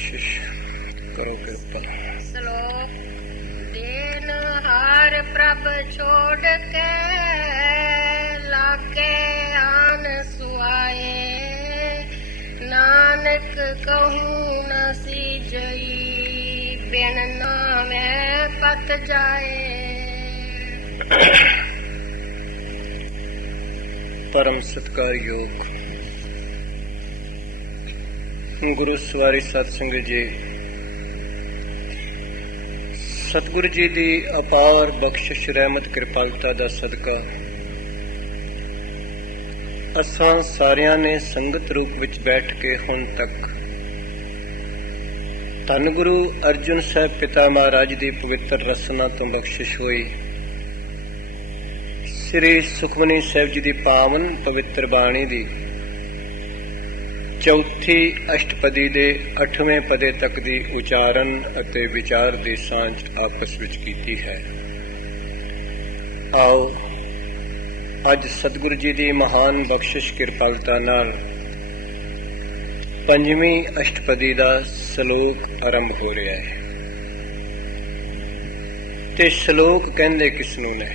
करो कृपा। श्लोक दीन हार प्रभ छोड़ के लागे आन सुहाए, नानक कहूँ न सीजई बिन नामे पत जाए। परम सत्कार योग गुरु सवारी सत्संग जी, सतगुरु जी की अपार बख्शिश रहमत कृपालता का सदका असां सारियां ने संगत रूप विच बैठ के हुण तक धन गुरु अर्जुन साहब पिता महाराज की पवित्र रसना तो बख्शिश हुई। श्री सुखमनी साहब जी की पावन पवित्र बाणी की चौथी अष्टपदी के 8वें पदे तक की उचारण अते विचार की सांझ आपस विच कीती है। आओ अज सतगुरु जी की महान बख्शिश कृपालता नाल पंजवीं अष्टपदी का श्लोक आरंभ हो रहा है। ते श्लोक कहंदे किसनू ने?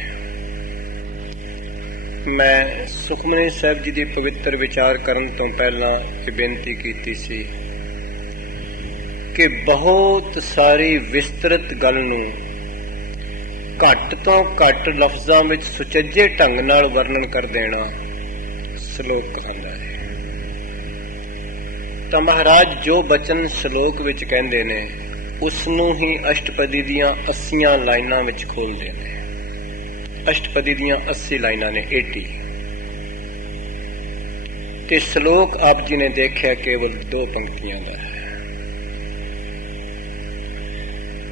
मैं सुखमनी साहब जी की पवित्र विचार करन तो पहला ये बेनती की सी कि बहुत सारी विस्तृत गल नूं घट तो घट लफ्जां विच सुचज्जे ढंग नाल वर्णन कर देना श्लोक कहंदा है। तो महाराज जो बचन श्लोक विच कहंदे ने उसनूं ही अष्टपदी दीआं 80 लाइनां विच खोलदे ने। अष्टपदी दीआं 80 लाइनां ने 80 ते श्लोक आप जी ने देखा केवल 2 पंक्तियां का है।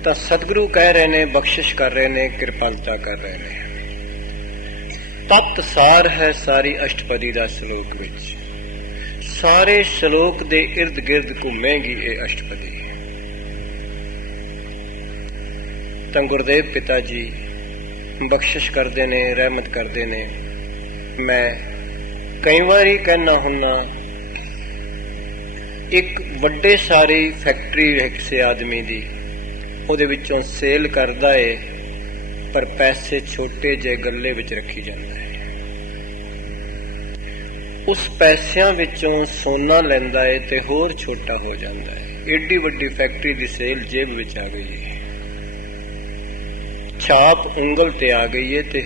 तो सतगुरु कह रहे ने, बख्शिश कर रहे ने, कृपालता कर रहे ने। तत् सार है सारी अष्टपदी का श्लोक विच। सारे श्लोक दे इर्द गिर्द घूमेगी ये अष्टपदी। तो गुरुदेव पिता जी बख्शिश करते ने, रहमत करते ने। मैं कई बारी कहना हुन्ना, एक वड्डे सारी फैक्ट्री है किसी आदमी दी, उहदे विचों सेल करदा है पर पैसे छोटे जे गल्ले विच रखी जांदा है। उस पैसियां विचों सोना लैंदा है ते होर छोटा हो जांदा है। एडी वड्डी फैक्ट्री दी सेल जेब विच आ गई है, छाप उंगल ते आ गई है ते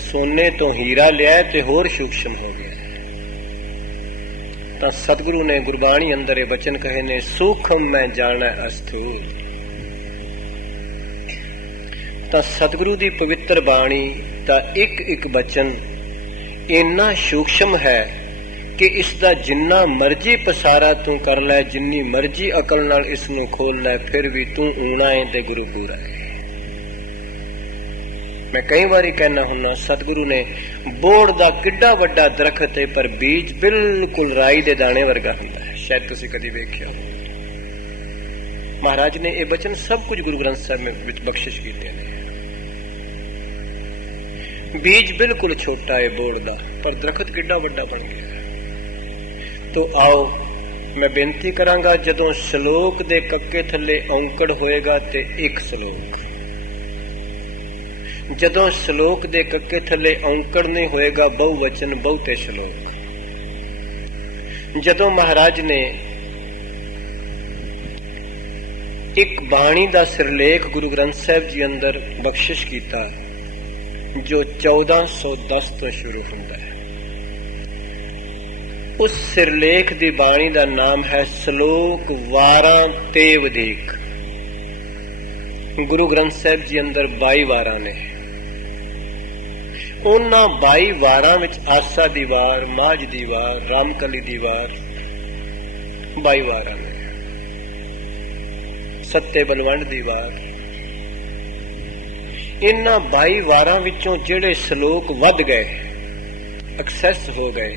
सोने तो हीरा लिया ते होर सूक्ष्म हो गया। तो सतगुरु ने गुरबाणी अंदर ये वचन कहे ने, सूक्ष्म मैं जाना अस्थूल। तो सतगुरु की पवित्र बाणी का एक एक वचन इन्ना सूक्ष्म है कि इसका जिन्ना मर्जी पसारा तू कर लै, जिन्नी मर्जी अकल नाल इसनू खोल लै, फिर भी तू ऊना है ते गुरु पूरा है। मैं कई बारी कहना हुन्ना, सतगुरु ने बोड़ दा किड्डा वड्डा दरखत है पर बीज बिल्कुल राई दे दाने वर्गा हुंदा है। शायद तुसीं कदी वेख्या हो। महाराज ने ये वचन सब कुछ गुरु ग्रंथ साहब में बख्शिश कीते ने। बीज बिल्कुल छोटा है बोड़ दा, पर दरखत किड्डा वड्डा बन गया। तो आओ मैं बेनती करांगा, जदों श्लोक दे कक्के थल्ले औंकड़ होएगा ते एक श्लोक, जदों श्लोक दे कक्के थले औंकड़ नहीं होएगा बहुवचन बहुते श्लोक। जदों महाराज ने एक बाणी दा सिरलेख गुरु ग्रंथ साहब जी अंदर बख्शिश कीता जो 1410 तो शुरू होता है। उस सिरलेख दी बाणी दा नाम है श्लोक 12 ते वधीक। गुरु ग्रंथ साहब जी अंदर 22 वारां ने। उन्हां 22 वारां विच आसा दी वार, माझ दी वार, रामकली दी वार 22 वारां ने। सत्ते बलवंड दी वार। इन्हां 22 वारां विचों जिहड़े श्लोक वध गए, एक्सेस हो गए,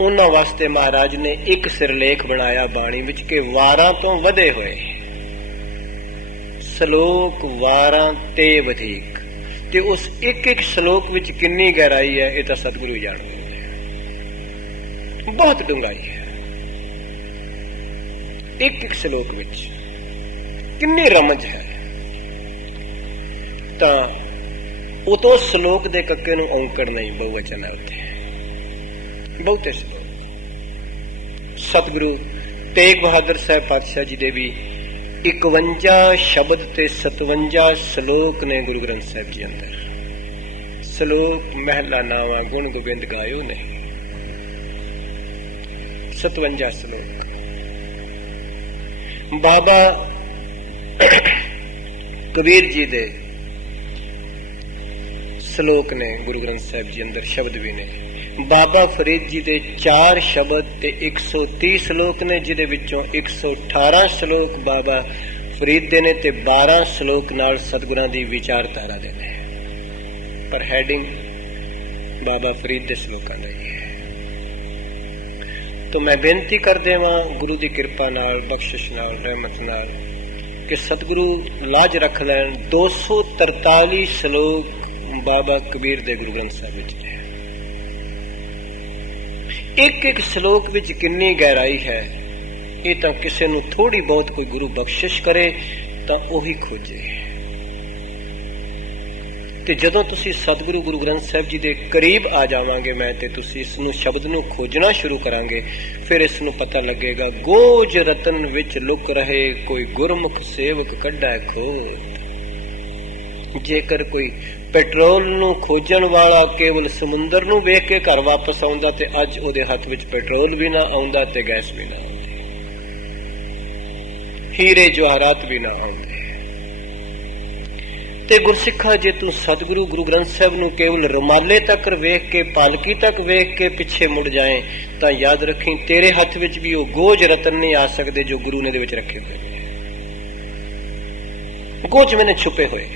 उन्हां वास्ते महाराज ने एक सिरलेख बनाया बाणी विच के वारां तो वधे होए श्लोक 12 ते वधीक। ते उस एक एक श्लोक विच किन्नी गहराई है ये तो सतगुरु जानते हैं। बहुत डूंघाई है। ਇੱਕ ਇੱਕ ਸ਼ਲੋਕ ਵਿੱਚ ਕਿੰਨੀ ਰਮਜ ਹੈ। ਤਾਂ ਉਤੋਂ ਸ਼ਲੋਕ ਦੇ ਕੱਕੇ ਨੂੰ ਔਂਕੜ ਨਹੀਂ, ਬਹੁਵਚਨ ਹੈ ਉੱਥੇ, ਬਹੁਤੇ ਸ਼ਲੋਕ। ਸਤਿਗੁਰੂ ਤੇਗ ਬਹਾਦਰ ਸਾਹਿਬ ਪਾਤਸ਼ਾਹ ਜੀ ਦੇ ਵੀ 51 ਸ਼ਬਦ ਤੇ 57 ਸ਼ਲੋਕ ਨੇ ਗੁਰੂ ਗ੍ਰੰਥ ਸਾਹਿਬ ਜੀ ਅੰਦਰ। ਸ਼ਲੋਕ ਮਹਿਲਾ ਨਾਵਾਂ ਗੁਣ ਗੋਬਿੰਦ ਗਾਇਓ ਨੇ, 57 ਸ਼ਲੋਕ। ਬਾਬਾ ਕਬੀਰ ਜੀ ਦੇ ਸ਼ਲੋਕ ਨੇ ਗੁਰੂ ਗ੍ਰੰਥ ਸਾਹਿਬ ਜੀ ਅੰਦਰ, ਸ਼ਬਦ ਵੀ ਨੇ। ਬਾਬਾ ਫਰੀਦ ਜੀ ਦੇ 4 ਸ਼ਬਦ ਤੇ 130 ਸ਼ਲੋਕ ਨੇ, ਜਿਹਦੇ ਵਿੱਚੋਂ 118 ਸ਼ਲੋਕ ਬਾਬਾ ਫਰੀਦ ਦੇ ਨੇ ਤੇ 12 ਸ਼ਲੋਕ ਨਾਲ ਸਤਿਗੁਰਾਂ ਦੀ ਵਿਚਾਰਧਾਰਾ ਦੇ ਨੇ। ਪਰ ਹੈਡਿੰਗ ਬਾਬਾ ਫਰੀਦ ਦੇ ਸ਼ਲੋਕਾਂ ਦਾ ਹੀ ਹੈ। ਤਾਂ ਮੈਂ ਬੇਨਤੀ ਕਰਦੇ ਹਾਂ ਗੁਰੂ ਦੀ ਕਿਰਪਾ ਨਾਲ, ਬਖਸ਼ਿਸ਼ ਨਾਲ, ਰਹਿਮਤ ਨਾਲ ਕਿ ਸਤਿਗੁਰੂ ਲਾਜ ਰੱਖ ਲੈਣ 243 ਸ਼ਲੋਕ ਬਾਬਾ ਕਬੀਰ ਦੇ ਗੁਰੂ ਗ੍ਰੰਥ ਸਾਹਿਬ ਵਿੱਚ ਨੇ। ਇੱਕ ਇੱਕ ਸ਼ਲੋਕ ਵਿੱਚ ਕਿੰਨੀ ਗਹਿਰਾਈ ਹੈ, ਇਹ ਤਾਂ ਕਿਸੇ ਨੂੰ ਥੋੜੀ ਬਹੁਤ ਕੋਈ ਗੁਰੂ ਬਖਸ਼ਿਸ਼ ਕਰੇ ਤਾਂ ਉਹੀ ਖੋਜੇ। ਤੇ ਜਦੋਂ ਤੁਸੀਂ ਸਤਿਗੁਰੂ ਗੁਰੂ ਗ੍ਰੰਥ ਸਾਹਿਬ ਜੀ ਦੇ ਕਰੀਬ ਆ ਜਾਵਾਂਗੇ ਮੈਂ ਤੇ ਤੁਸੀਂ ਇਸ ਨੂੰ ਸ਼ਬਦ ਨੂੰ ਖੋਜਣਾ ਸ਼ੁਰੂ ਕਰਾਂਗੇ, ਫਿਰ ਇਸ ਨੂੰ ਪਤਾ ਲੱਗੇਗਾ ਗੋਜ ਰਤਨ ਵਿੱਚ ਲੁਕ ਰਹੇ ਕੋਈ ਗੁਰਮੁਖ ਸੇਵਕ ਕੱਢੈ ਖੋਜ। ਜੇਕਰ ਕੋਈ ਪੈਟਰੋਲ ਨੂੰ ਖੋਜਣ ਵਾਲਾ ਕੇਵਲ ਸਮੁੰਦਰ ਨੂੰ ਵੇਖ ਕੇ ਘਰ ਵਾਪਸ ਆਉਂਦਾ ਤੇ ਅੱਜ ਉਹਦੇ ਹੱਥ ਵਿੱਚ ਪੈਟਰੋਲ ਵੀ ਨਾ ਆਉਂਦਾ ਤੇ ਗੈਸ ਵੀ ਨਾ ਆਉਂਦੀ, ਹੀਰੇ ਜਵਾਹਰਾਤ ਵੀ ਨਾ ਆਉਂਦੇ। ਤੇ ਗੁਰਸਿੱਖਾ, ਜੇ ਤੂੰ ਸਤਿਗੁਰੂ ਗੁਰੂ ਗ੍ਰੰਥ ਸਾਹਿਬ ਨੂੰ ਕੇਵਲ ਰੁਮਾਲੇ ਤੱਕ ਵੇਖ ਕੇ, ਪਾਲਕੀ ਤੱਕ ਵੇਖ ਕੇ ਪਿੱਛੇ ਮੁੜ ਜਾਏ ਤਾਂ ਯਾਦ ਰੱਖੀ ਤੇਰੇ ਹੱਥ ਵਿੱਚ ਵੀ ਉਹ ਗੋਜ ਰਤਨ ਨਹੀਂ ਆ ਸਕਦੇ ਜੋ ਗੁਰੂ ਨੇ ਦੇ ਵਿੱਚ ਰੱਖੇ ਹੋਏ ਨੇ। ਗੋਜ ਮੈਨੇ ਛੁਪੇ ਹੋਏ,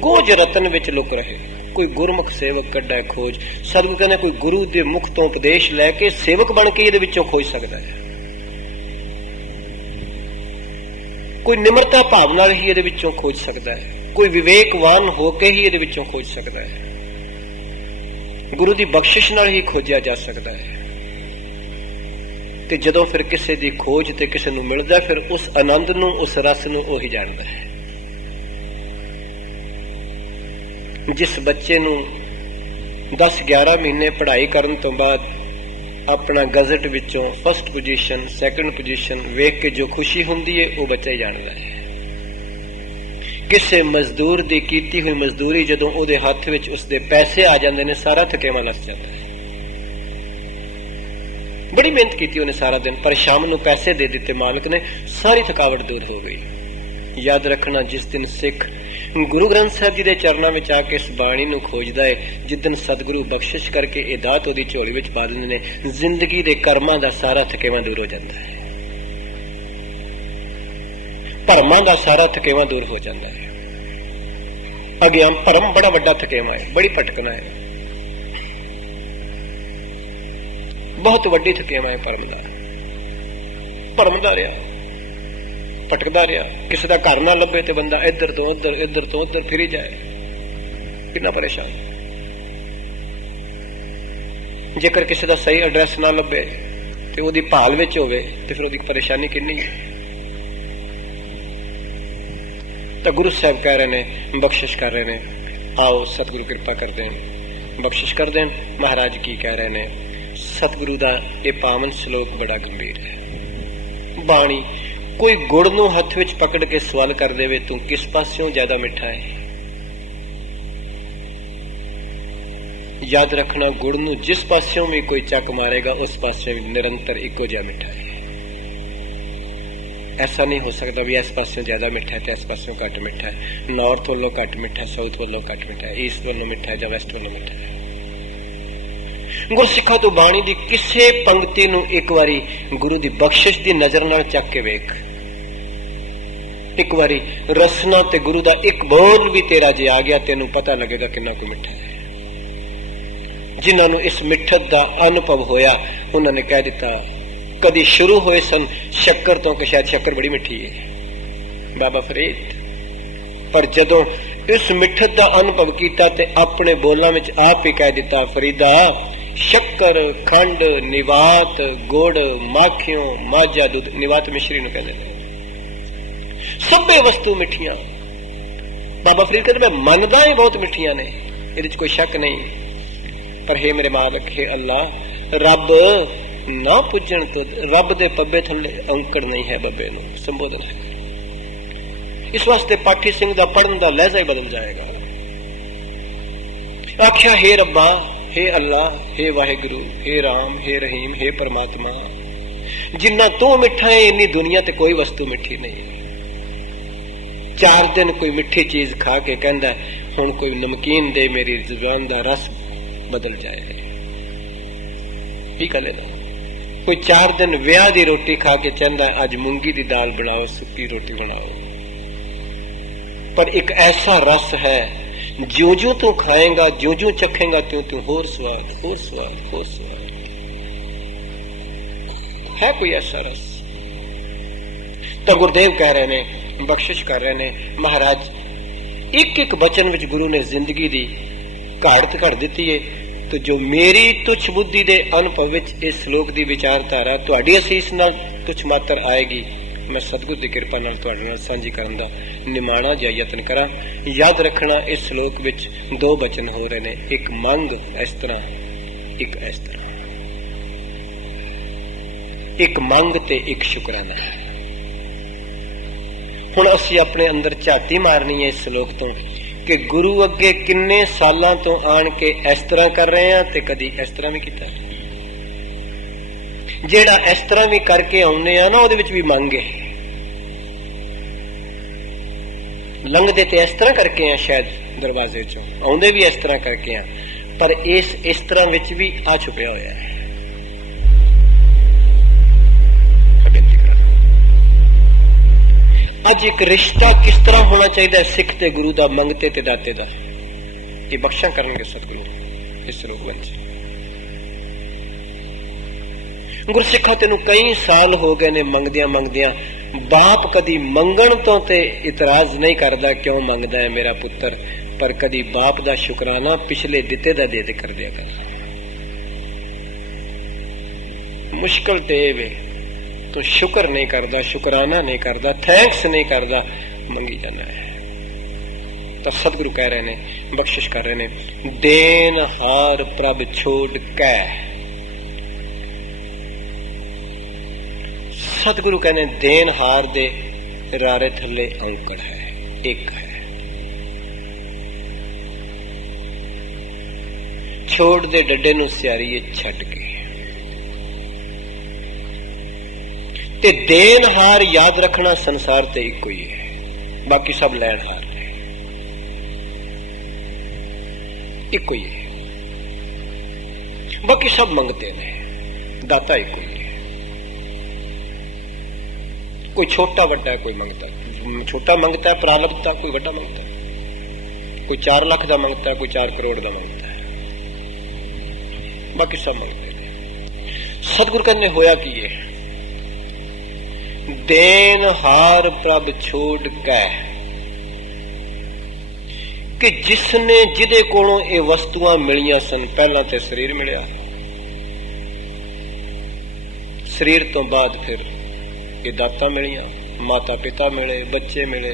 ਗੋਜ ਰਤਨ ਵਿੱਚ ਲੁਕ ਰਹੇ ਕੋਈ ਗੁਰਮੁਖ ਸੇਵਕ ਕੱਢੈ ਖੋਜ। ਸਤਿਗੁਰੂ ਕਹਿੰਦੇ ਕੋਈ ਗੁਰੂ ਦੇ ਮੁਖ ਤੋਂ ਉਪਦੇਸ਼ ਲੈ ਕੇ ਸੇਵਕ ਬਣ ਕੇ ਇਹਦੇ ਵਿੱਚੋਂ ਖੋਜ ਸਕਦਾ ਹੈ। ਕੋਈ ਨਿਮਰਤਾ ਭਾਵ ਨਾਲ ਹੀ ਇਹਦੇ ਵਿੱਚੋਂ ਖੋਜ ਸਕਦਾ ਹੈ, ਕੋਈ ਵਿਵੇਕਵਾਨ ਹੋ ਕੇ ਹੀ ਇਹਦੇ ਵਿੱਚੋਂ ਖੋਜ ਸਕਦਾ ਹੈ, ਗੁਰੂ ਦੀ ਬਖਸ਼ਿਸ਼ ਨਾਲ ਹੀ ਖੋਜਿਆ ਜਾ ਸਕਦਾ ਹੈ। ਤੇ ਜਦੋਂ ਫਿਰ ਕਿਸੇ ਦੀ ਖੋਜ ਤੇ ਕਿਸੇ ਨੂੰ ਮਿਲਦਾ, ਫਿਰ ਉਸ ਆਨੰਦ ਨੂੰ, ਉਸ ਰਸ ਨੂੰ ਉਹੀ ਜਾਣਦਾ ਹੈ। ਜਿਸ ਬੱਚੇ ਨੂੰ 10-11 ਮਹੀਨੇ ਪੜ੍ਹਾਈ ਕਰਨ ਤੋਂ ਬਾਅਦ ਆਪਣਾ ਗਜ਼ਟ ਵਿੱਚੋਂ ਫਸਟ ਪੋਜੀਸ਼ਨ, ਸੈਕੰਡ ਪੋਜੀਸ਼ਨ ਵੇਖ ਕੇ ਜੋ ਖੁਸ਼ੀ ਹੁੰਦੀ ਹੈ, ਉਹ ਬੱਚਾ ਹੀ ਜਾਣਦਾ ਹੈ। ਕਿਸੇ ਮਜ਼ਦੂਰ ਦੀ ਕੀਤੀ ਹੋਈ ਮਜ਼ਦੂਰੀ ਜਦੋਂ ਉਹਦੇ ਹੱਥ ਵਿੱਚ ਉਸਦੇ ਪੈਸੇ ਆ ਜਾਂਦੇ ਨੇ, ਸਾਰਾ ਥਕੇਵਾਂ ਲੱਥ ਜਾਂਦਾ ਹੈ। ਬੜੀ ਮਿਹਨਤ ਕੀਤੀ ਉਹਨੇ ਸਾਰਾ ਦਿਨ, ਪਰ ਸ਼ਾਮ ਨੂੰ ਪੈਸੇ ਦੇ ਦਿੱਤੇ ਮਾਲਕ ਨੇ, ਸਾਰੀ ਥਕਾਵਟ ਦੂਰ ਹੋ ਗਈ। ਯਾਦ ਰੱਖਣਾ, ਜਿਸ ਦਿਨ ਸਿੱਖ ਗੁਰੂ ਗ੍ਰੰਥ ਸਾਹਿਬ ਜੀ ਦੇ ਚਰਨਾਂ ਵਿੱਚ ਆ ਕੇ ਇਸ ਬਾਣੀ ਨੂੰ ਖੋਜਦਾ ਹੈ, ਜਿੱਦਨ ਸਤਿਗੁਰੂ ਬਖਸ਼ਿਸ਼ ਕਰਕੇ ਇਹ ਦਾਤ ਉਹਦੀ ਝੋਲੀ ਵਿੱਚ ਪਾ ਦਿੰਦੇ ਨੇ, ਜ਼ਿੰਦਗੀ ਦੇ ਕਰਮਾਂ ਦਾ ਸਾਰਾ ਥਕੇਵਾਂ ਦੂਰ ਹੋ ਜਾਂਦਾ ਹੈ, ਭਰਮਾਂ ਦਾ ਸਾਰਾ ਥਕੇਵਾਂ ਦੂਰ ਹੋ ਜਾਂਦਾ ਹੈ। ਅਗਿਆਨ ਭਰਮ ਬੜਾ ਵੱਡਾ ਥਕੇਵਾਂ ਹੈ, ਬੜੀ ਭਟਕਣਾ ਹੈ, ਬਹੁਤ ਵੱਡੀ ਥਕੇਵਾਂ ਹੈ ਭਰਮ ਦਾ। ਭਰਮਦਾ ਰਿਹਾ, ਭਟਕਦਾ ਰਿਹਾ, ਕਿਸੇ ਦਾ ਘਰ ਨਾ ਲੱਭੇ ਤੇ ਬੰਦਾ ਇੱਧਰ ਤੋਂ ਉੱਧਰ, ਇੱਧਰ ਤੋਂ ਉੱਧਰ ਫਿਰੀ ਜਾਏ, ਕਿੰਨਾ ਪਰੇਸ਼ਾਨ। ਜੇਕਰ ਕਿਸੇ ਦਾ ਸਹੀ ਐਡਰੈਸ ਨਾ ਲੱਭੇ ਤੇ ਉਹਦੀ ਭਾਲ ਵਿੱਚ ਹੋਵੇ ਤੇ ਫਿਰ ਉਹਦੀ ਪਰੇਸ਼ਾਨੀ ਕਿੰਨੀ ਹੈ। ਤਾਂ ਗੁਰੂ ਸਾਹਿਬ ਕਹਿ ਰਹੇ ਨੇ, ਬਖਸ਼ਿਸ਼ ਕਰ ਰਹੇ ਨੇ, ਆਓ ਸਤਿਗੁਰੂ ਕਿਰਪਾ ਕਰ ਦੇਣ, ਬਖਸ਼ਿਸ਼ ਕਰ ਦੇਣ। ਮਹਾਰਾਜ ਕੀ ਕਹਿ ਰਹੇ ਨੇ? ਸਤਿਗੁਰੂ ਦਾ ਇਹ ਪਾਵਨ ਸ਼ਲੋਕ ਬੜਾ ਗੰਭੀਰ ਹੈ। ਬਾਣੀ ਕੋਈ ਗੁੜ ਨੂੰ ਹੱਥ ਵਿੱਚ ਪਕੜ ਕੇ ਸਵਾਲ ਕਰ ਦੇਵੇ, ਤੂੰ ਕਿਸ ਪਾਸਿਓਂ ਜ਼ਿਆਦਾ ਮਿੱਠਾ ਹੈ? ਯਾਦ ਰੱਖਣਾ, ਗੁੜ ਨੂੰ ਜਿਸ ਪਾਸਿਓਂ ਵੀ ਕੋਈ ਚੱਕ ਮਾਰੇਗਾ, ਉਸ ਪਾਸੇ ਨਿਰੰਤਰ ਇੱਕੋ ਜਿਹਾ ਮਿੱਠਾ ਹੈ। ਐਸਾ ਨਹੀਂ ਹੋ ਸਕਦਾ ਵੀ ਇਸ ਪਾਸਿਓਂ ਜ਼ਿਆਦਾ ਮਿੱਠਾ ਹੈ ਤੇ ਇਸ ਪਾਸਿਓਂ ਘੱਟ ਮਿੱਠਾ ਹੈ, ਨਾਰਥ ਵੱਲੋਂ ਘੱਟ ਮਿੱਠਾ, ਸਾਊਥ ਵੱਲੋਂ ਘੱਟ ਮਿੱਠਾ ਹੈ, ਈਸਟ ਵੱਲੋਂ ਮਿੱਠਾ ਹੈ ਜਾਂ ਵੈਸਟ ਵੱਲੋਂ ਮਿੱਠਾ ਹੈ। ਗੁਰਸਿੱਖਾਂ ਤੋਂ ਬਾਣੀ ਦੀ ਕਿਸੇ ਪੰਕਤੀ ਨੂੰ ਇੱਕ ਵਾਰੀ ਗੁਰੂ ਦੀ ਬਖਸ਼ਿਸ਼ ਦੀ ਨਜ਼ਰ ਨਾਲ ਚੱਕ ਕੇ ਵੇਖ, ਇੱਕ ਵਾਰੀ ਰਸਨਾ ਤੇ ਗੁਰੂ ਦਾ ਇੱਕ ਬੋਲ ਵੀ ਤੇਰਾ ਜੇ ਆ ਗਿਆ, ਤੈਨੂੰ ਪਤਾ ਲੱਗੇਗਾ ਕਿੰਨਾ ਕੁ ਮਿੱਠਾ ਹੈ। ਜਿਨ੍ਹਾਂ ਨੂੰ ਇਸ ਮਿੱਠਤ ਦਾ ਅਨੁਭਵ ਹੋਇਆ, ਉਹਨਾਂ ਨੇ ਕਹਿ ਦਿੱਤਾ, ਕਦੀ ਸ਼ੁਰੂ ਹੋਏ ਸਨ ਸ਼ੱਕਰ ਤੋਂ ਕਿ ਸ਼ਾਇਦ ਸ਼ੱਕਰ ਬੜੀ ਮਿੱਠੀ ਹੈ, ਬਾਬਾ ਫਰੀਦ। ਪਰ ਜਦੋਂ ਇਸ ਮਿੱਠਤ ਦਾ ਅਨੁਭਵ ਕੀਤਾ ਤੇ ਆਪਣੇ ਬੋਲਾਂ ਵਿੱਚ ਆਪ ਹੀ ਕਹਿ ਦਿੱਤਾ, ਫਰੀਦਾ शक्कर खंड निवात गुड़ माखियों माजा दूध निवात मिश्री नूं कहंदे ने सबे वस्तु मिठियां बाबा फरीद कहते मैं मनदा ही बहुत मिठियां ने इहदे च कोई शक नहीं पर हे मेरे मालिक हे अल्लाह रब ना पुजन तो रब दे पब्बे थल्ले अंकड़ नहीं है बब्बे नूं संबोधन है इस वास्ते पाठी सिंह दा पढ़न दा लहजा ही बदल जाएगा आख्या हे रब्बा हे अल्लाह हे वाहिगुरु हे राम हे रहीम हे परमात्मा जिन्ना तू मिठा है इन्नी दुनिया ते कोई वस्तु मिठी नहीं 4 दिन कोई मिठी चीज खा के कहंदा हुण कोई नमकीन दे मेरी जुबान दा रस बदल जाए की गल है कोई 4 दिन विआह दी रोटी खा के चाहता अज मूंगी दी दाल बनाओ सुक्की रोटी बनाओ पर एक ऐसा रस है ज्यों ज्यों तू खाएगा ज्यों ज्यों चखेगा त्यों त्यों होर स्वाद होर स्वाद होर स्वाद है कोई ऐसा रस तो गुरुदेव कह रहे ने बख्शिश कर रहे ने महाराज एक एक वचन विच गुरु ने जिंदगी दी घाड़त घड़ दी है तो जो मेरी तुच्छ बुद्धि दे अनुभव विच इस श्लोक दी विचारधारा तुहाडी असीस नाल तुच्छ मात्र आएगी मैं सतगुर दी कृपा नाल तुहाडे नाल सांझी करन दा निमाणा जिहा यतन करा याद रखना इस श्लोक विच 2 वचन हो रहे ने एक मंग इस तरह एक इस तरह एक मंग ते एक शुकराना हुण असीं अपने अंदर झाती मारनी है इस श्लोक तो कि गुरु अगे किन्ने सालां तो आण के इस तरह कर रहे हैं ते कदी इस तरह भी कीता जेड़ा इस तरह भी करके आउने आ ना उहदे विच भी मंग है लंघदे ते इस तरह करके आ शायद दरवाजे चों आउंदे भी इस तरह करके आ पर इस तरह विच भी आ छुपिया होया है अज एक रिश्ता किस तरह होना चाहिए सिख ते गुरु दा मंगते ते दाते दा ये बख्शा करनगे सतगुरु इस श्लोक विच गुरसिखा तेनू कई साल हो गए ने मंगदियां मंगदियां बाप कदी मंगण तो ते इतराज नहीं करदा क्यों मंगदा है मेरा पुत्र पर कदी बाप दा शुकराना पिछले दिते दा दे कर दिया कर मुश्किल ते वे तो शुक्र नहीं करता शुकराना नहीं करता थैंक्स नहीं करता मंगी जाना है तो सतगुरु कह रहे ने बख्शिश कर रहे ने देन हार प्रभ छोड़ कै सतगुरु कहने देन हार दे रारे थले अंकड़ है एक है छोड़ दे डड्डे नू सियारी छड्ड के ते देन हार याद रखना संसार ते एक ही है बाकी सब लैन हार है एक ही है बाकी सब मंगते ने दाता एक ही है कोई छोटा वड्डा है कोई मंगता है छोटा मंगता है प्रारब्ध कोई वड्डा मंगता है कोई 4 लाख का मंगता है कोई 4 करोड़ का मंगता है बाकी सब मंगते हैं सतगुरु कहने होया कि ये देन हार प्रभ छोड़ कै कि जिसने जिदे कोलों ये वस्तुआं मिलियां सन पहला ते शरीर मिलिया शरीर तो बाद फिर ये दाता मिलियां माता पिता मिले बच्चे मिले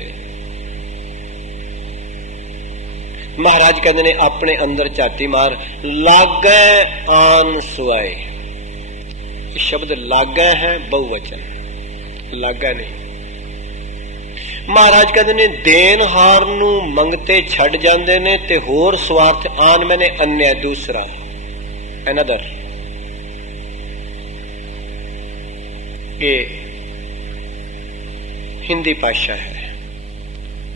महाराज कहते ने अपने अंदर झाती मार लागै आन सुआए शब्द लागै है बहुवचन लागा नहीं महाराज कहते ने देन हार नू मंगते छड़ जांदे ने ते होर स्वार्थ आन मैंने अन्य दूसरा अनदर ये हिंदी भाषा है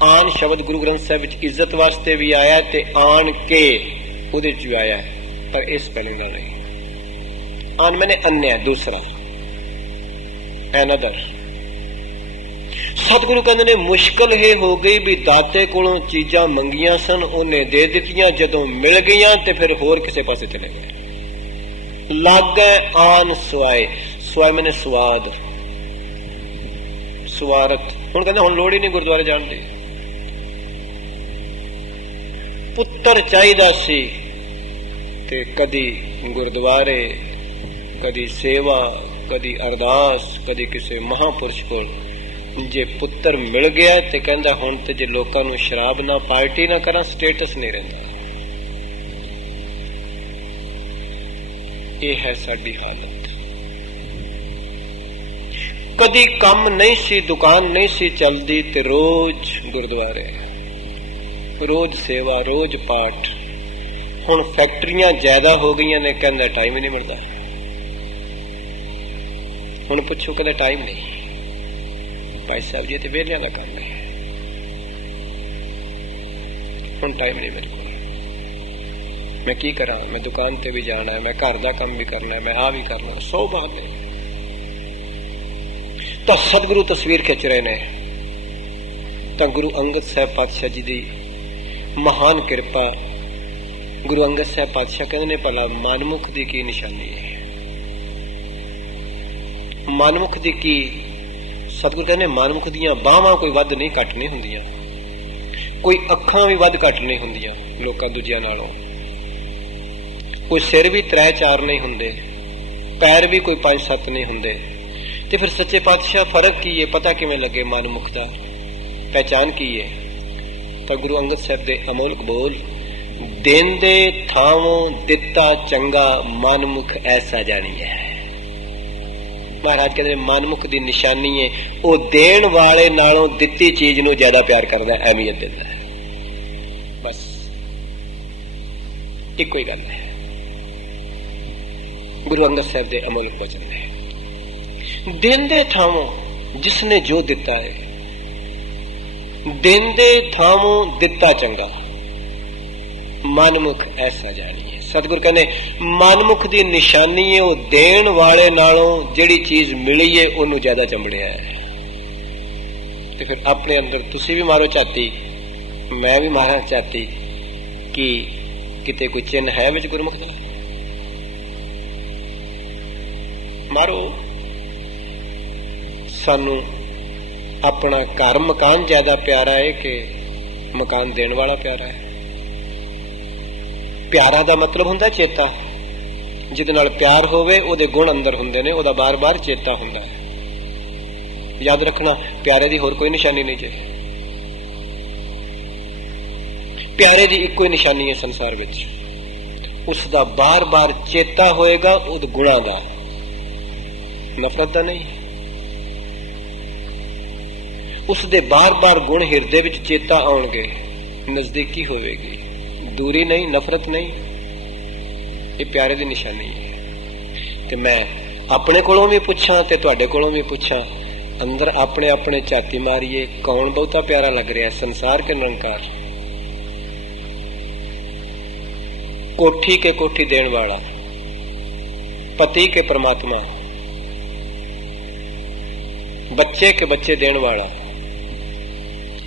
आन शब्द गुरु ग्रंथ साहिब विच इज्जत वास्ते भी आया ते आन के उहदे च भी आया पर इस पहले का नहीं आन मैंने अन्य दूसरा अनदर सतगुरु कहते ने मुश्किल ये हो गई भी दाते कोलों चीजां मंगियां सन उन्हें दे दित्तियां जदों मिल गईयां ते फिर होर किसे पासे चले गए लागै आन सुआए सुआए मैंने स्वाद सुवारत हुण कहंदे हुण लोड़ ही नहीं गुरुद्वारे जाण दी पुत्र चाहिदा सी ते कदी गुरुद्वारे, कदी सेवा, कदी अरदास, कदी किसी महापुरुष को जे पुत्र मिल गया तो कहता हुण ते जे लोकां नूं शराब ना पार्टी ना करा स्टेटस नहीं रहिंदा। ये है साडी हालत। कदी कम नहीं सी, दुकान नहीं सी चलदी ते रोज गुरुद्वारे, रोज सेवा, रोज पाठ। हुण फैक्ट्रियां ज्यादा हो गई ने, कहंदा टाइम ही नहीं मिलता। हुण पुछो कदे टाइम नहीं। भाई साहब जी तो वेलियां दा काम है, हुण टाइम नहीं मेरे को। मैं की करा, मैं दुकान ते भी जाना है, मैं घर दा काम भी करना है, मैं आ भी करना, 100 बहाने। तो सतगुरु तस्वीर खिंच रहे ने। तो गुरु अंगद साहब पातशाह जी की महान कृपा। गुरु अंगद साहब पातशाह कहते ने भला मनमुख की की निशानी है, मनमुख की की। सतगुरु कहते मनमुख दियां बाहां कोई वध नहीं घट नहीं हुंदियां, कोई अखां भी वध घट नहीं हुंदियां लोकां दूजियां नालों, कोई सिर भी 3-4 नहीं हुंदे, पैर भी कोई 5-7 नहीं हुंदे। ते फिर सच्चे पातशाह फर्क की है, पता किवें लगे मनमुख दा, पहचान की है? तो गुरु अंगद साहब दे अमोलक बोल, देंदे थावों दिता चंगा मनमुख ऐसा जानी है। महाराज कहते मनमुख की निशानी है वो देण वाले नालों दिती चीज नूं ज्यादा प्यार करदा है, अहमियत दिंदा है। बस इको ही गल है। गुरु अंगद साहब दे अमोलक वचन है, देंदे थावों जिसने जो दिता है, देंदे थावों दिता चंगा मनमुख ऐसा जानी है। सतगुरु कहने मनमुख की निशानी है वो देण वाले नालों जिहड़ी चीज मिली है उन्होंने ज्यादा चंबड़िया है। तो फिर अपने अंदर तुसी भी मारो झाती, मैं भी मारा झाती कि किते कोई चिन्ह है विच गुरमुख दा। मारो। सानू अपना घर मकान ज्यादा प्यारा है कि मकान देने वाला प्यारा है? प्यारा दा मतलब हुंदा चेता, जिहदे नाल प्यार होवे ओदे गुण अंदर हुंदे ने, ओदा बार बार चेता हुंदा है। याद रखना प्यारे दी होर कोई निशानी नहीं जे, प्यारे दी इक्को ही निशानी है संसार विच, उसदा बार बार चेता होएगा उद गुणा दा, नफरत दा नहीं। उसदे बार बार गुण हिरदे विच चेता आउणगे, नजदीकी होवेगी, दूरी नहीं, नफरत नहीं। ये प्यारे दी निशानी है। ते मैं अपने कोलों भी पुछां ते तुहाडे कोलों भी पुछां, अंदर अपने अपने झाती मारिए, कौन बहुता प्यारा लग रहा है, संसार के निरंकार, कोठी के कोठी देण वाला, पति के परमात्मा, बच्चे के बच्चे देण वाला,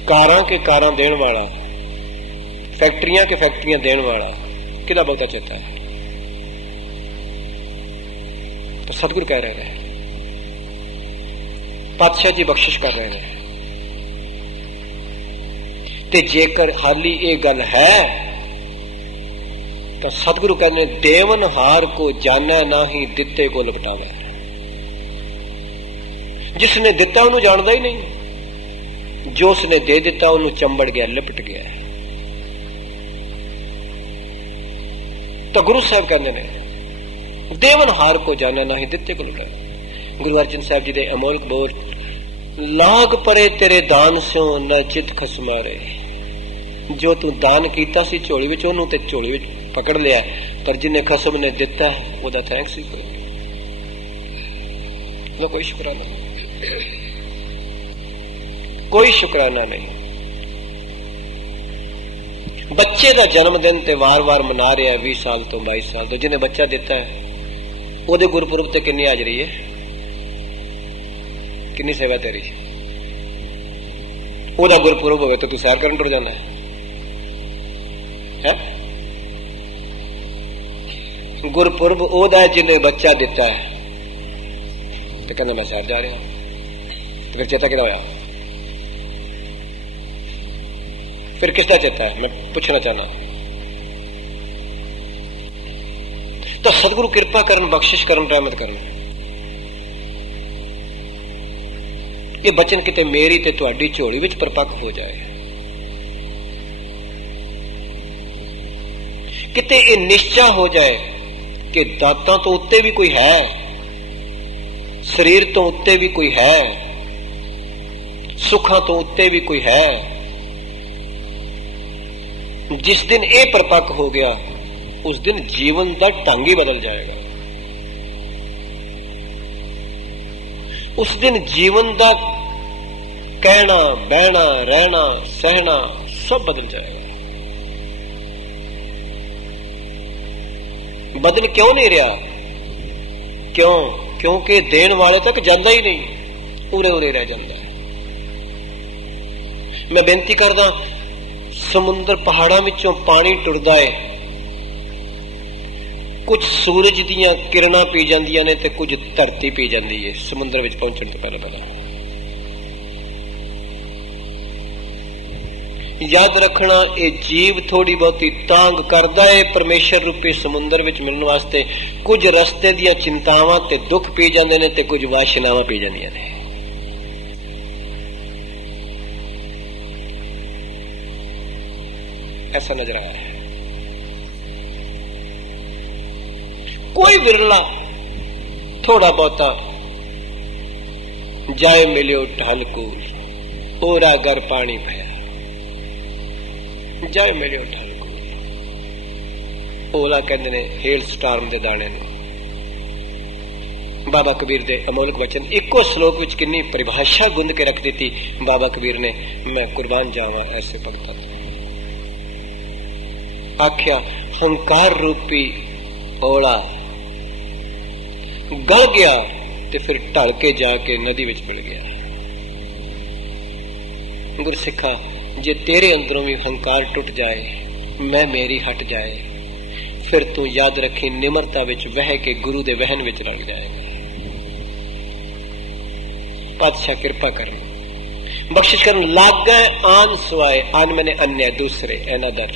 कारां के कारां देण वाला, फैक्ट्रियां के फैक्ट्रियां देण वाला, किदा बहुता चेता है? तो सतगुरु कह रहे हैं, पातशाह जी बख्शिश कर रहे हैं। ते जेकर हाली ये गल है तो सतगुरु कहने देवन हार को जाना ना ही दिते को लपटावे। जिसने दिता उन्होंने जानता ही नहीं, जो उसने दे दिता उन्होंने चंबड़ गया, लिपट गया। तो गुरु साहब कहते हैं देवन हार को जाने ना ही दिते को लुटाए। गुरु अर्जन साहब जी दे अमोलक बोल, लाग परे तेरे दान स्यों न चित खसमारे। जो तू दान कीता सी झोली विच, ओनू ते झोली विच पकड़ लिया, पर जिन्हें खसम ने दिता ओदा थैंक्स ही कोई वो कोई शुक्राना, कोई शुक्राना नहीं। बच्चे का जन्मदिन ते वार वार मना रहा है 20 साल तो 22 साल तो, जिन्हें बच्चा दिता है ओदे गुरपुरब ते कितनी हाजरी है, कितनी सेवा तेरी? ओदा गुरपुरब होवे तो तू सैर करन टुर जाना है? गुरपुरब ओदा जिन्हें बच्चा दिता है तो कहते मैं सैर जा रहा, तो फिर चेता किदा होया? फिर किसका चेता है? मैं पूछना चाहना। तो सतगुरु कृपा करन, बख्शिश करन, रहमत करन। ये बचन किते मेरी ते तुहाडी झोली विच परपक हो जाए, किते ये निश्चा हो जाए कि दातां तो उत्ते भी कोई है, शरीर तो उत्ते भी कोई है, सुखां तो उत्ते भी कोई है। जिस दिन ये परपक हो गया उस दिन जीवन का ढंग ही बदल जाएगा। उस दिन जीवन का कहना, बहना, रहना, सहना सब बदल जाएगा। बदल क्यों नहीं रहा? क्यों? क्योंकि देन वाले तक जाता ही नहीं, उरे उरे रह जाता है। मैं बेनती करदा, समुद्र पहाड़ों विचों पानी टुरदा है, कुछ सूरज दियां किरणा पी जांदियां ने ते कुछ धरती पी जाती है समुद्र विच पहुंचने तो पहले पहले। याद रखना, ये जीव थोड़ी बहुती तांग करदा है परमेश्वर रूपी समुद्र विच मिलण वास्ते। कुछ रस्ते दियां चिंतावां ते दुख पी जांदे ने ते कुछ वासनावां पी जांदियां ने। ऐसा नजर आया है। कोई बिरला थोड़ा बहुता जाए मिलियो ढलकूल, ओरा घर पानी भया, जाए मिलियो ढलकूल। ओला कहते ने हेल स्टार्म के दाने ने। बाबा कबीर दे अमोलक वचन इको श्लोक विच किन्नी परिभाषा गुंद के रख दी बाबा कबीर ने। मैं कुर्बान जावा ऐसे भगता था। आख्या हंकार रूपी ओला गल गया ते फिर ढल के जाके नदी विच मिल गया। गुरसिखा, जे तेरे अंदरों भी हंकार टूट जाए, मैं मेरी हट जाए, फिर तू याद रखी निमरता विच वह के गुरु दे वहन विच रल जाएगा। पातशाह कृपा करनी, बख्शिश करन। लाग गए आन सुआए, आन मैंने अन्य दूसरे एना दर।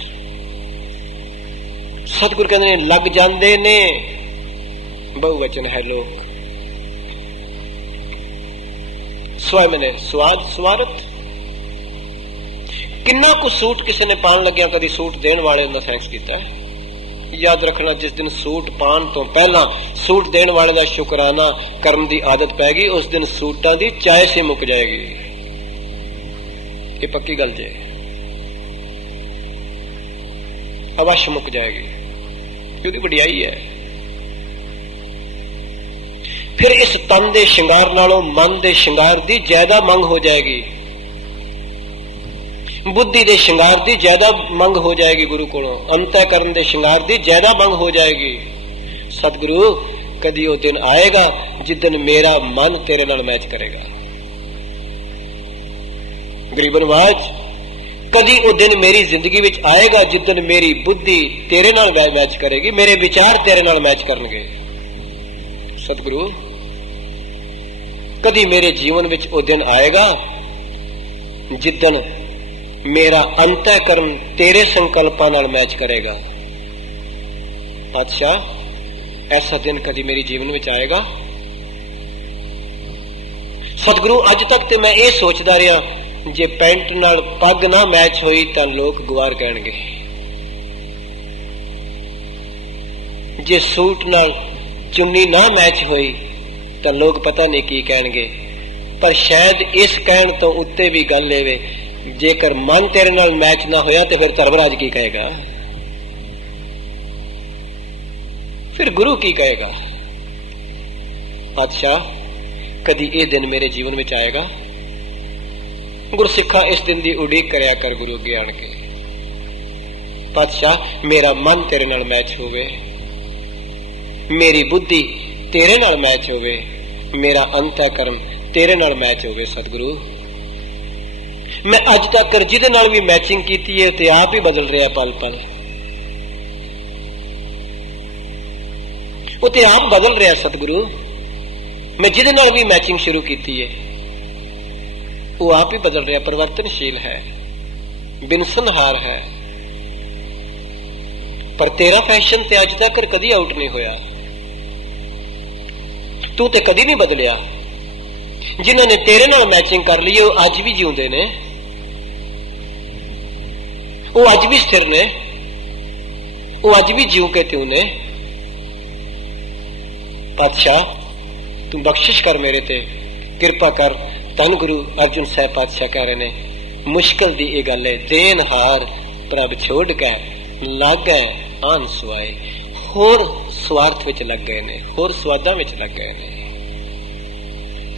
सतगुरु कहते ने लग जाते ने, बहुवचन है लोग। सुआए मैंने स्वाद स्वारत। किन्ना को सूट किसी ने पान लग्या कभी सूट देने वाले ने थैंक्स किया है। याद रखना, जिस दिन सूट पान तो पहला सूट देने वाले का शुकराना करने की आदत पैगी, उस दिन सूटा की चाय से मुक जाएगी। ये पक्की गल जे, अवश्य मुक जाएगी, क्योंकि वडियाई है। फिर इस तन के श्रृंगार नालों मन के श्रृंगार की ज्यादा मंग हो जाएगी, बुद्धि के श्रृंगार की ज्यादा मंग हो जाएगी, गुरु कोलों अंतःकरण के श्रृंगार की ज्यादा मंग हो जाएगी। सतगुरु, कदी वो दिन आएगा जिदन मेरा मन तेरे नाल मैच करेगा। गरीबन वाज, कदी वो दिन मेरी जिंदगी विच आएगा जिदन मेरी बुद्धि तेरे नाल मैच करेगी, मेरे विचार तेरे नाल मैच करनगे। सतगुरु, कदी मेरे जीवन विच वो दिन आएगा जिदन मेरा अंतःकरण तेरे संकल्पां नाल मैच करेगा। पातशाह, ऐसा दिन कदी मेरे जीवन विच आएगा? सतगुरु, अज तक ते मैं ये सोचदा रहा, जे पैंट नाल पग ना मैच होई तां लोग गुआर कहणगे, जे सूट नाल चुन्नी ना मैच होई तां लोग पता नहीं की कहणगे। पर शायद इस कहण तो उत्ते भी गल लेवे, जेकर मन तेरे नाल मैच ना होया तो फिर धर्मराज की कहेगा, फिर गुरु की कहेगा। पातशाह, कदी ये दिन मेरे जीवन में आएगा? गुरसिखा, इस दिन की उड़ीक करया कर गुरु अगे आण के। पातशाह, मेरा मन तेरे नाल मैच होवे, मेरी बुद्धि तेरे नाल मैच होवे, मेरा अंतःकरण तेरे नाल मैच होवे। सतगुरु, मैं अज तक जिहदे नाल भी मैचिंग कीती है ते आप ही बदल रहा पल पल, वो ते आप बदल रहा। सतगुरु, मैं जिहदे नाल भी मैचिंग शुरू कीती है वो आप ही बदल रहा, परिवर्तनशील है, बिनसनहार है। पर तेरा फैशन ते अज तक कदी आउट नहीं होया। तू ते कदी नहीं बदलिया। जिन्होंने तेरे नाल मैचिंग कर ली वो अज भी जीउंदे ने, वो अज भी स्थिर ने, वो अज भी जीव के त्यों ने। पातशाह तू बख्शिश कर मेरे ते, कृपा कर। धन गुरु अर्जुन साहब पातशाह कह रहे ने मुश्किल दी ये गल है, देन हार प्रभ छोड़ के लग गए आन सुआए। होर स्वार्थ विच लग गए ने, होर स्वादा विच लग गए ने।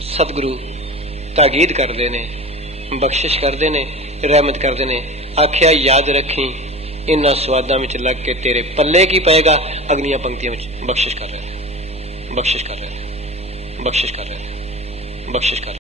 सतगुरु ताकीद करते ने, बख्शिश करते ने, रहमत करते ने। आख्या याद रखी इन्हां स्वादां विच लग के तेरे पल्ले की पेगा। अगलियां पंक्तियां विच बख्शिश कर रहे हैं, बख्शिश कर रहे हैं, बख्शिश कर रहे हैं, बख्शिश कर रहे हैं।